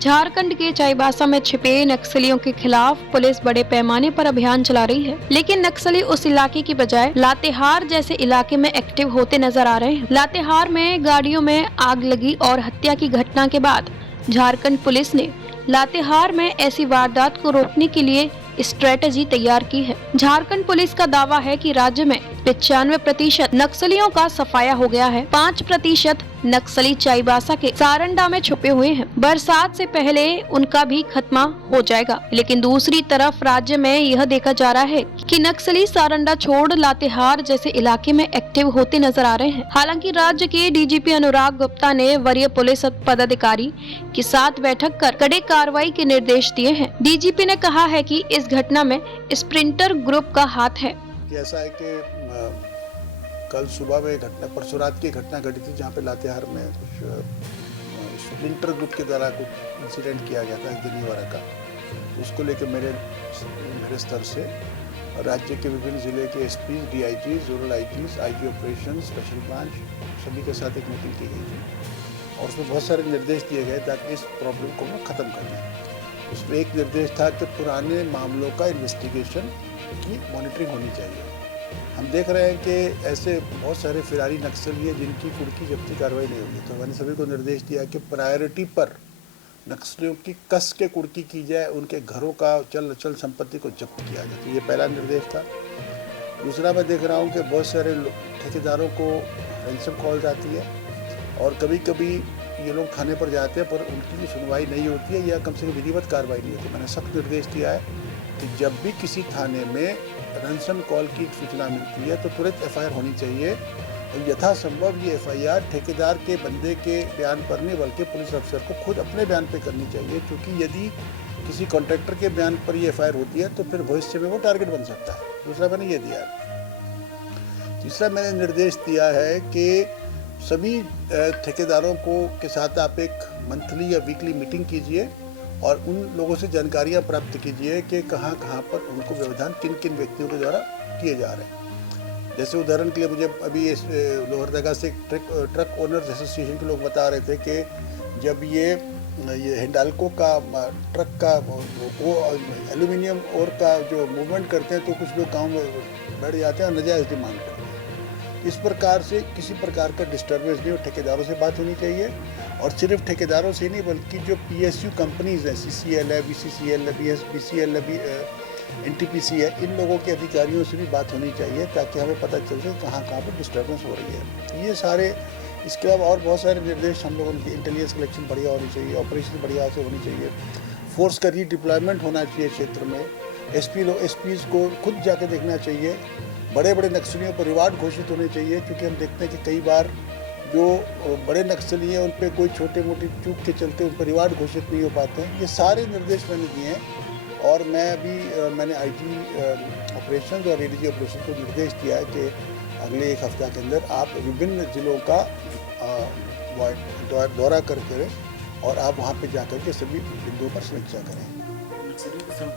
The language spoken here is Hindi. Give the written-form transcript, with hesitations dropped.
झारखंड के चाईबासा में छिपे नक्सलियों के खिलाफ पुलिस बड़े पैमाने पर अभियान चला रही है, लेकिन नक्सली उस इलाके की बजाय लातेहार जैसे इलाके में एक्टिव होते नजर आ रहे हैं। लातेहार में गाड़ियों में आग लगी और हत्या की घटना के बाद झारखंड पुलिस ने लातेहार में ऐसी वारदात को रोकने के लिए स्ट्रेटजी तैयार की है। झारखंड पुलिस का दावा है कि राज्य में 95% नक्सलियों का सफाया हो गया है। 5% नक्सली चाईबासा के सारंडा में छुपे हुए हैं। बरसात से पहले उनका भी खात्मा हो जाएगा। लेकिन दूसरी तरफ राज्य में यह देखा जा रहा है कि नक्सली सारंडा छोड़ लातेहार जैसे इलाके में एक्टिव होते नजर आ रहे हैं। हालांकि राज्य के डीजीपी अनुराग गुप्ता ने वरीय पुलिस पदाधिकारी के साथ बैठक कर कड़े कार्रवाई के निर्देश दिए हैं। डीजीपी ने कहा है कि इस घटना में स्प्रिंटर ग्रुप का हाथ है। ऐसा है कि कल सुबह में घटना, परसों रात की घटना घटी थी जहाँ पे लातेहार में कुछ स्प्रिंटर ग्रुप के द्वारा कुछ इंसिडेंट किया गया था गिनीवारा का। उसको लेकर मेरे स्तर से राज्य के विभिन्न जिले के SP, DIG, zonal IG, IG operation, special branch सभी के साथ एक मीटिंग की गई थी और उसमें बहुत सारे निर्देश दिए गए ताकि इस प्रॉब्लम को हम ख़त्म कर दें। उसमें एक निर्देश था कि पुराने मामलों का इन्वेस्टिगेशन की मॉनिटरिंग होनी चाहिए। हम देख रहे हैं कि ऐसे बहुत सारे फिरारी नक्सली हैं जिनकी कुर्की जब्ती कार्रवाई नहीं होगी, तो मैंने सभी को निर्देश दिया कि प्रायोरिटी पर नक्सलियों की कस के कुर्की की जाए, उनके घरों का चल अचल संपत्ति को जब्त किया जाए। तो ये पहला निर्देश था। दूसरा, मैं देख रहा हूँ कि बहुत सारे ठेकेदारों को रैंसम कॉल्स आती है और कभी कभी ये लोग थाने पर जाते हैं पर उनकी सुनवाई नहीं होती है या कम से कम विधिवत कार्रवाई नहीं होती। मैंने सख्त निर्देश दिया है कि जब भी किसी थाने में रैंसम कॉल की सूचना मिलती है तो तुरंत एफआईआर होनी चाहिए और यथासंभव ये एफआईआर ठेकेदार के बंदे के बयान पर नहीं बल्कि पुलिस अफसर को खुद अपने बयान पे करनी चाहिए, क्योंकि यदि किसी कॉन्ट्रैक्टर के बयान पर ये एफआईआर होती है तो फिर भविष्य में वो टारगेट बन सकता है। दूसरा मैंने ये दिया है। तीसरा मैंने निर्देश दिया है कि सभी ठेकेदारों को के साथ आप एक मंथली या वीकली मीटिंग कीजिए और उन लोगों से जानकारियां प्राप्त कीजिए कि कहाँ कहाँ पर उनको व्यवधान किन किन व्यक्तियों के द्वारा किए जा रहे हैं। जैसे उदाहरण के लिए मुझे अभी लोहरदगा से ट्रक ओनर्स एसोसिएशन के लोग बता रहे थे कि जब ये हिंडाल्को का ट्रक का वो एल्यूमिनियम और का जो मूवमेंट करते हैं तो कुछ लोग गाँव में बैठ जाते हैं और नाजायज़ डिमांड करते हैं। इस प्रकार से किसी प्रकार का डिस्टर्बेंस नहीं, और ठेकेदारों से बात होनी चाहिए और सिर्फ ठेकेदारों से नहीं बल्कि जो पीएसयू कंपनीज हैं, सीसीएल है, बीसीसीएल है, बीसीएल है, एनटीपीसी है, इन लोगों के अधिकारियों से भी बात होनी चाहिए ताकि हमें पता चल सके कहाँ कहाँ पर डिस्टर्बेंस हो रही है। ये सारे, इसके अलावा और बहुत सारे निर्देश हम लोगों की इंटेलिजेंस कलेक्शन बढ़िया होनी चाहिए, ऑपरेशन बढ़िया से होनी चाहिए, फोर्स का रीडिप्लॉयमेंट होना चाहिए क्षेत्र में, एसपीज को खुद जाके देखना चाहिए, बड़े बड़े नक्सलियों पर रिवार्ड घोषित होने चाहिए, क्योंकि हम देखते हैं कि कई बार जो बड़े नक्सली हैं उन पर कोई छोटे मोटी चूक के चलते उन पर रिवार्ड घोषित नहीं हो पाते हैं। ये सारे निर्देश मैंने दिए हैं और मैंने आईजी ऑपरेशन और एडीजी ऑपरेशन को निर्देश दिया है कि अगले एक हफ्ते के अंदर आप विभिन्न जिलों का दौरा करके और आप वहाँ पे जाकर के सभी बिंदुओं पर समीक्षा करें।